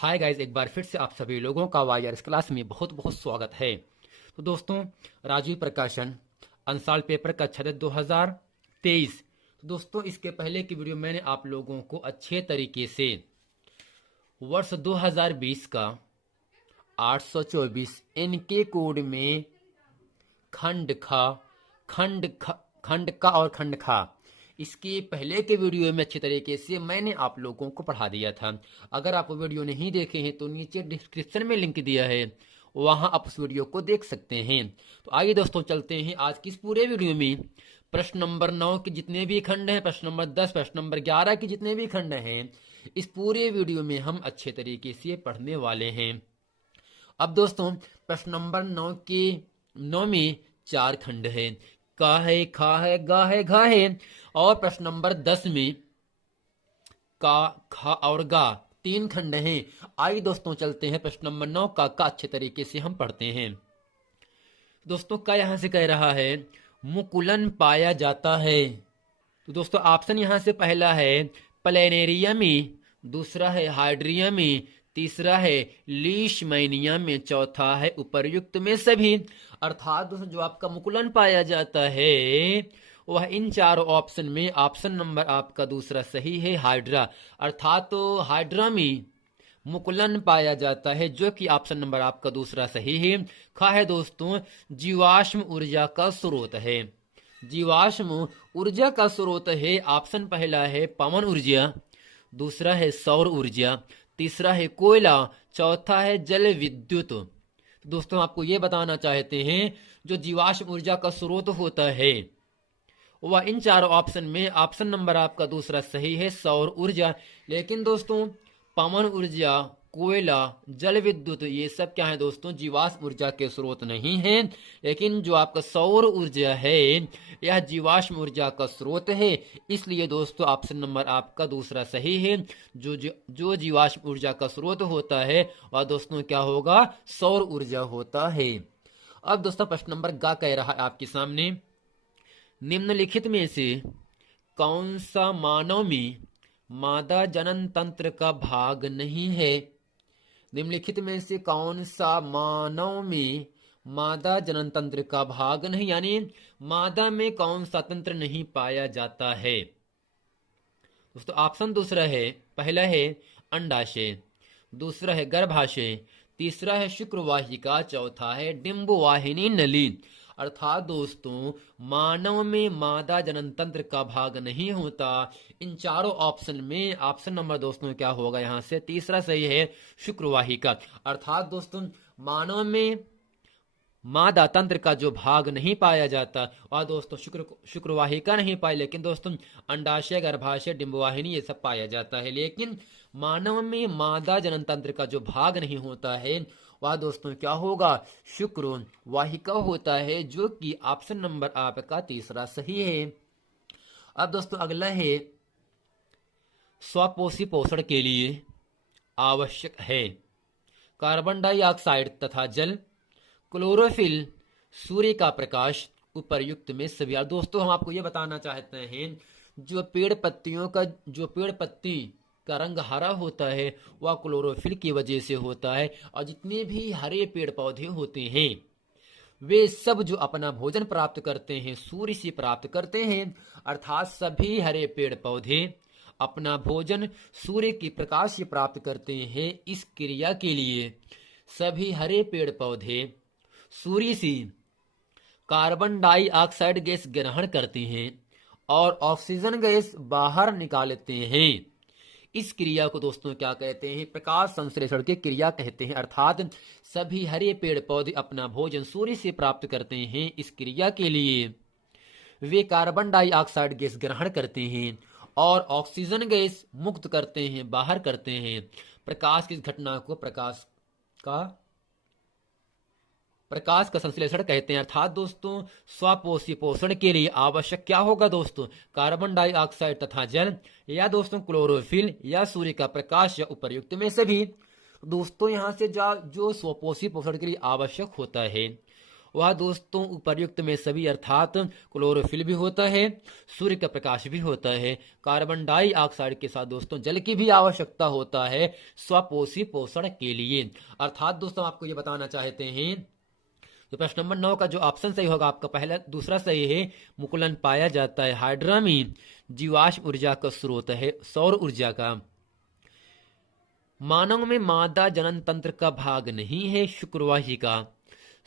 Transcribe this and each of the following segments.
Hi guys, एक बार फिर से आप सभी लोगों का वायर्स क्लास में बहुत बहुत स्वागत है। तो दोस्तों, राजीव प्रकाशन अंसाल पेपर का छदत 2023। तो दोस्तों, इसके पहले की वीडियो मैंने आप लोगों को अच्छे तरीके से वर्ष 2020 का 824 इनके कोड में खंड खा खंड का और खंड खा, इसके पहले के वीडियो में अच्छे तरीके से मैंने आप लोगों को पढ़ा दिया था। अगर आप वो वीडियो नहीं देखे हैं तो नीचे डिस्क्रिप्शन में लिंक दिया है, वहां आप उस वीडियो को देख सकते हैं। तो आइए दोस्तों, चलते हैं आज की इस पूरे वीडियो में। प्रश्न नंबर 9 के जितने भी खंड हैं, प्रश्न नंबर 10, प्रश्न नंबर 11 के जितने भी खंड हैं, इस पूरे वीडियो में हम अच्छे तरीके से पढ़ने वाले हैं। अब दोस्तों, प्रश्न नंबर 9 में 4 खंड है, का है, खा है, गा है, घा है। और प्रश्न नंबर 10 में का, खा और गा 3 खंड हैं। आइए दोस्तों, चलते हैं प्रश्न नंबर 9 का अच्छे तरीके से हम पढ़ते हैं। दोस्तों, का यहां से कह रहा है मुकुलन पाया जाता है। तो दोस्तों, ऑप्शन यहां से पहला है प्लेनेरिया में, दूसरा है हाइड्रिया में, तीसरा है लीशमैनिया में, चौथा है उपर्युक्त में सभी। अर्थात दोस्तों, जो आपका मुकुलन पाया जाता है वह इन चारों ऑप्शन में ऑप्शन नंबर आपका दूसरा सही है, हाइड्रा। अर्थात तो हाइड्रा में मुकुलन पाया जाता है, जो कि ऑप्शन नंबर आपका दूसरा सही है। खा है दोस्तों जीवाश्म ऊर्जा का स्रोत है। जीवाश्म ऊर्जा का स्रोत है, ऑप्शन पहला है पवन ऊर्जा, दूसरा है सौर ऊर्जा, तीसरा है कोयला, चौथा है जल विद्युत। दोस्तों, आपको यह बताना चाहते हैं जो जीवाश्म ऊर्जा का स्रोत होता है वह इन चारों ऑप्शन में ऑप्शन नंबर आपका दूसरा सही है, सौर ऊर्जा। लेकिन दोस्तों, पवन ऊर्जा, कोयला, जल विद्युत ये सब क्या है दोस्तों, जीवाश्म ऊर्जा के स्रोत नहीं है। लेकिन जो आपका सौर ऊर्जा है यह जीवाश्म ऊर्जा का स्रोत है। इसलिए दोस्तों, ऑप्शन नंबर आपका दूसरा सही है। जो जीवाश्म ऊर्जा का स्रोत होता है वह दोस्तों क्या होगा, सौर ऊर्जा होता है। अब दोस्तों, प्रश्न नंबर गा कह रहा है आपके सामने, निम्नलिखित में से कौन सा मानव में मादा जनन तंत्र का भाग नहीं है। निम्नलिखित में से कौन सा मानव में मादा जनन तंत्र का भाग नहीं, यानी मादा में कौन सा तंत्र नहीं पाया जाता है। दोस्तों, ऑप्शन दूसरा है, पहला है अंडाशय, दूसरा है गर्भाशय, तीसरा है शुक्रवाहिका, चौथा है डिंबवाहिनी नली। अर्थात दोस्तों, मानव में मादा जनन तंत्र का भाग नहीं होता। इन चारों ऑप्शन में ऑप्शन नंबर दोस्तों क्या होगा, यहां से तीसरा सही है, शुक्रवाहिका। अर्थात दोस्तों, मानव में मादा तंत्र का जो भाग नहीं पाया जाता वह दोस्तों शुक्रवाहिका नहीं पाई, लेकिन दोस्तों अंडाशय, गर्भाशय, डिंबवाहिनी ये सब पाया जाता है। लेकिन मानव में मादा जनन तंत्र का जो भाग नहीं होता है वह दोस्तों क्या होगा, शुक्रवाहिका होता है, जो कि ऑप्शन नंबर आपका तीसरा सही है। अब दोस्तों, अगला है स्वपोषी पोषण के लिए आवश्यक है कार्बन डाइऑक्साइड तथा जल, क्लोरोफिल, सूर्य का प्रकाश, उपर्युक्त में सभी। और दोस्तों, हम आपको यह बताना चाहते हैं जो पेड़ पत्ती का रंग हरा होता है वह क्लोरोफिल की वजह से होता है। और जितने भी हरे पेड़ पौधे होते हैं वे सब जो अपना भोजन प्राप्त करते हैं सूर्य से प्राप्त करते हैं। अर्थात सभी हरे पेड़ पौधे अपना भोजन सूर्य की प्रकाश से प्राप्त करते हैं। इस क्रिया के लिए सभी हरे पेड़ पौधे सूर्य से कार्बन डाइऑक्साइड गैस ग्रहण करते हैं और ऑक्सीजन गैस बाहर निकालते हैं। इस क्रिया को दोस्तों क्या कहते हैं, प्रकाश संश्लेषण की क्रिया कहते हैं। अर्थात सभी हरे पेड़ पौधे अपना भोजन सूर्य से प्राप्त करते हैं। इस क्रिया के लिए वे कार्बन डाइऑक्साइड गैस ग्रहण करते हैं और ऑक्सीजन गैस मुक्त करते हैं, बाहर करते हैं। प्रकाश की घटना को प्रकाश का संश्लेषण कहते हैं। अर्थात दोस्तों, स्वपोषी पोषण के लिए आवश्यक क्या होगा दोस्तों, कार्बन डाइऑक्साइड तथा जल, या दोस्तों क्लोरोफिल, या सूर्य का प्रकाश, या उपर्युक्त में सभी। दोस्तों, यहां से जो स्वपोषी पोषण के लिए आवश्यक होता है वह दोस्तों उपर्युक्त में सभी अर्थात क्लोरोफिल भी होता है, सूर्य का प्रकाश भी होता है, कार्बन डाइऑक्साइड के साथ दोस्तों जल की भी आवश्यकता होता है स्वपोषी पोषण के लिए। अर्थात दोस्तों आपको ये बताना चाहते हैं, तो प्रश्न नंबर 9 का जो ऑप्शन सही होगा आपका पहला, दूसरा सही है। मुकुलन पाया जाता है। हाइड्रामी जीवाश्म ऊर्जा का स्रोत है, सौर ऊर्जा का। मानव में मादा जनन तंत्र का भाग नहीं है, शुक्रवाहिका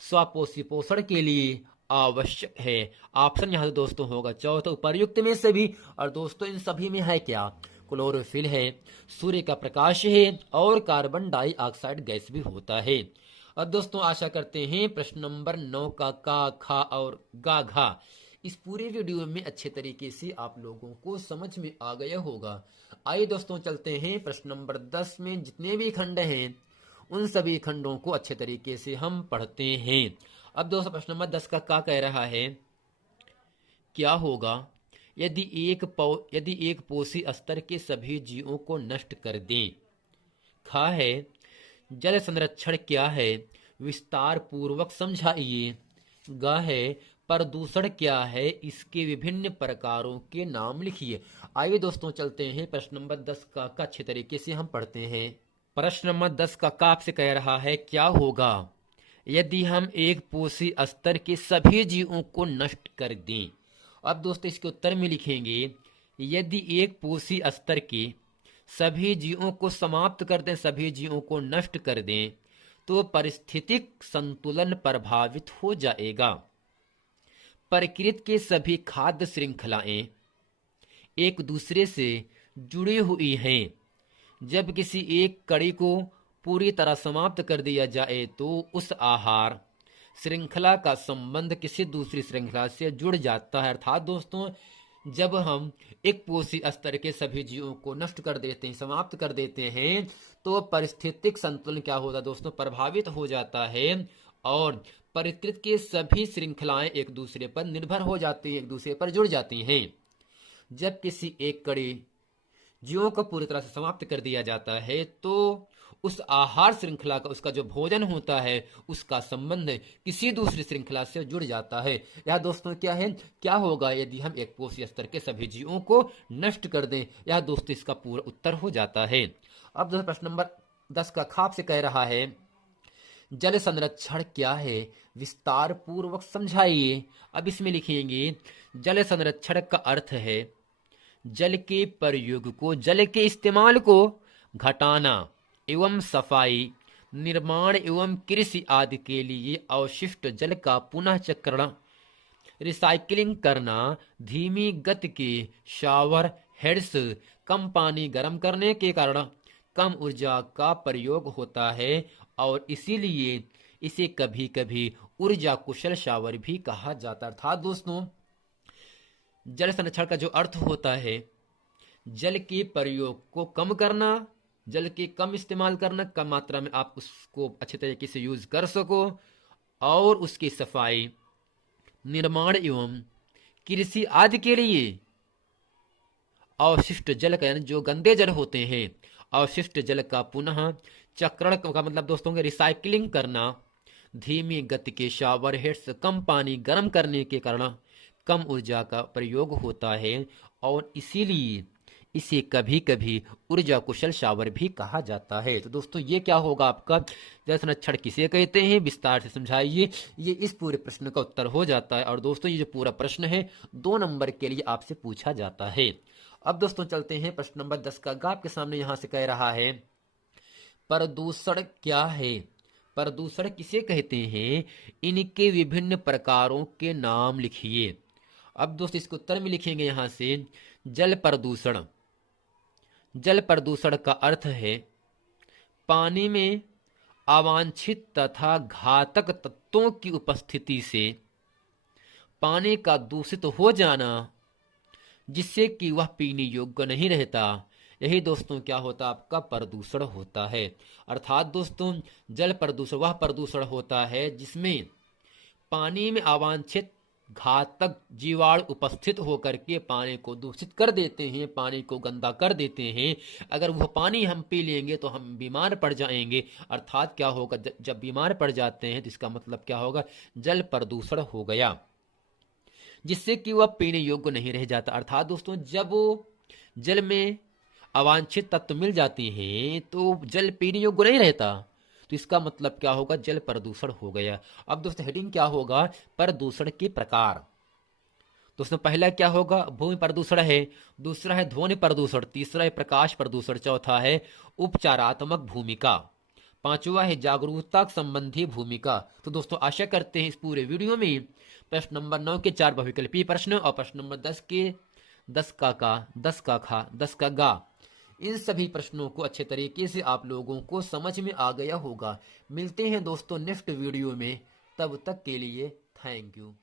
स्वपोषी पोषण के लिए आवश्यक है। ऑप्शन यहां से दोस्तों होगा चौथा, उपर्युक्त में से भी। और दोस्तों इन सभी में है क्या? क्लोरोफिल है, सूर्य का प्रकाश है और कार्बन डाइऑक्साइड गैस भी होता है। अब दोस्तों आशा करते हैं प्रश्न नंबर 9 का खा और गा घा इस पूरे वीडियो में अच्छे तरीके से आप लोगों को समझ में आ गया होगा। आइए दोस्तों चलते हैं प्रश्न नंबर 10 में। जितने भी खंड हैं उन सभी खंडों को अच्छे तरीके से हम पढ़ते हैं। अब दोस्तों प्रश्न नंबर 10 का कह रहा है, क्या होगा यदि एक पोषी स्तर के सभी जीवों को नष्ट कर दें? खा है जल संरक्षण क्या है, विस्तार पूर्वक समझाइए। गा है प्रदूषण क्या है, इसके विभिन्न प्रकारों के नाम लिखिए। आइए दोस्तों चलते हैं प्रश्न नंबर 10 का अच्छे तरीके से हम पढ़ते हैं। प्रश्न नंबर 10 का आपसे कह रहा है, क्या होगा यदि हम एक पोषी स्तर के सभी जीवों को नष्ट कर दें? अब दोस्तों इसके उत्तर में लिखेंगे, यदि एक पोषी स्तर के सभी जीवों को समाप्त कर दें, सभी जीवों को नष्ट कर दें, तो पारिस्थितिक संतुलन प्रभावित हो जाएगा। प्रकृति के सभी खाद्य श्रृंखलाएं एक दूसरे से जुड़ी हुई हैं। जब किसी एक कड़ी को पूरी तरह समाप्त कर दिया जाए तो उस आहार श्रृंखला का संबंध किसी दूसरी श्रृंखला से जुड़ जाता है। अर्थात दोस्तों जब हम एक पोषी स्तर के सभी जीवों को नष्ट कर देते हैं, समाप्त कर देते हैं, तो पारिस्थितिक संतुलन क्या होता है दोस्तों? प्रभावित हो जाता है और प्रकृति के सभी श्रृंखलाएं एक दूसरे पर निर्भर हो जाती हैं, एक दूसरे पर जुड़ जाती हैं। जब किसी एक कड़ी जीवों को पूरी तरह से समाप्त कर दिया जाता है तो उस आहार श्रृंखला का, उसका जो भोजन होता है, उसका संबंध किसी दूसरी श्रृंखला से जुड़ जाता है। यह दोस्तों क्या है, क्या होगा यदि हम एक पोषी स्तर के सभी जीवों को नष्ट कर दें? यह दोस्तों इसका पूरा उत्तर हो जाता है। अब दोस्तों प्रश्न नंबर 10 का खाप से कह रहा है, जल संरक्षण क्या है, विस्तार पूर्वक समझाइए। अब इसमें लिखेंगे, जल संरक्षण का अर्थ है जल के प्रयोग को, जल के इस्तेमाल को घटाना एवं सफाई, निर्माण एवं कृषि आदि के लिए अवशिष्ट जल का पुनः चक्रण, रिसाइकलिंग करना, धीमी गति के शावर हेड्स, कम पानी गर्म करने के कारण कम ऊर्जा का प्रयोग होता है और इसीलिए इसे कभी कभी ऊर्जा कुशल शावर भी कहा जाता है। अर्थात दोस्तों जल संरक्षण का जो अर्थ होता है, जल के प्रयोग को कम करना, जल के कम इस्तेमाल करना, कम मात्रा में आप उसको अच्छे तरीके से यूज कर सको, और उसकी सफाई, निर्माण एवं कृषि आदि के लिए अवशिष्ट जल का, जो गंदे जल होते हैं, अवशिष्ट जल का पुनः चक्रण का मतलब दोस्तों के रिसाइकलिंग करना, धीमी गति के शावर हेड्स, कम पानी गर्म करने के कारण कम ऊर्जा का प्रयोग होता है और इसीलिए इसे कभी कभी ऊर्जा कुशल शावर भी कहा जाता है। तो दोस्तों ये क्या होगा आपका, जल संरक्षण किसे कहते हैं, विस्तार से समझाइए। ये इस पूरे प्रश्न का उत्तर हो जाता है। और दोस्तों ये जो पूरा प्रश्न है 2 नंबर के लिए आपसे पूछा जाता है। अब दोस्तों चलते हैं प्रश्न नंबर 10 का, आपके सामने यहां से कह रहा है, प्रदूषण क्या है, प्रदूषण किसे कहते हैं, इनके विभिन्न प्रकारों के नाम लिखिए। अब दोस्तों इसके उत्तर में लिखेंगे यहां से, जल प्रदूषण, जल प्रदूषण का अर्थ है पानी में अवांछित तथा घातक तत्वों की उपस्थिति से पानी का दूषित हो जाना, जिससे कि वह पीने योग्य नहीं रहता। यही दोस्तों क्या होता, आपका प्रदूषण होता है। अर्थात दोस्तों जल प्रदूषण वह प्रदूषण होता है जिसमें पानी में अवांछित घातक जीवाणु उपस्थित होकर के पानी को दूषित कर देते हैं, पानी को गंदा कर देते हैं। अगर वह पानी हम पी लेंगे तो हम बीमार पड़ जाएंगे। अर्थात क्या होगा, जब बीमार पड़ जाते हैं तो इसका मतलब क्या होगा, जल प्रदूषण हो गया, जिससे कि वह पीने योग्य नहीं रह जाता। अर्थात दोस्तों, जब जल में अवांछित तत्व मिल जाते हैं तो जल पीने योग्य नहीं रहता, तो इसका मतलब क्या होगा, जल प्रदूषण हो गया। अब दोस्तों हेडिंग क्या होगा, प्रदूषण के प्रकार। दोस्तों पहला क्या होगा, भूमि प्रदूषण है, दूसरा है ध्वनि प्रदूषण, तीसरा है प्रकाश प्रदूषण, चौथा है उपचारात्मक भूमिका, पांचवा है जागरूकता संबंधी भूमिका। तो दोस्तों आशा करते हैं इस पूरे वीडियो में प्रश्न नंबर 9 के 4 बहुविकल्पीय प्रश्न और प्रश्न नंबर 10 के 10 का 10 का खा 10 का गा, इन सभी प्रश्नों को अच्छे तरीके से आप लोगों को समझ में आ गया होगा। मिलते हैं दोस्तों नेक्स्ट वीडियो में, तब तक के लिए थैंक यू।